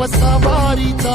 व सवारीचा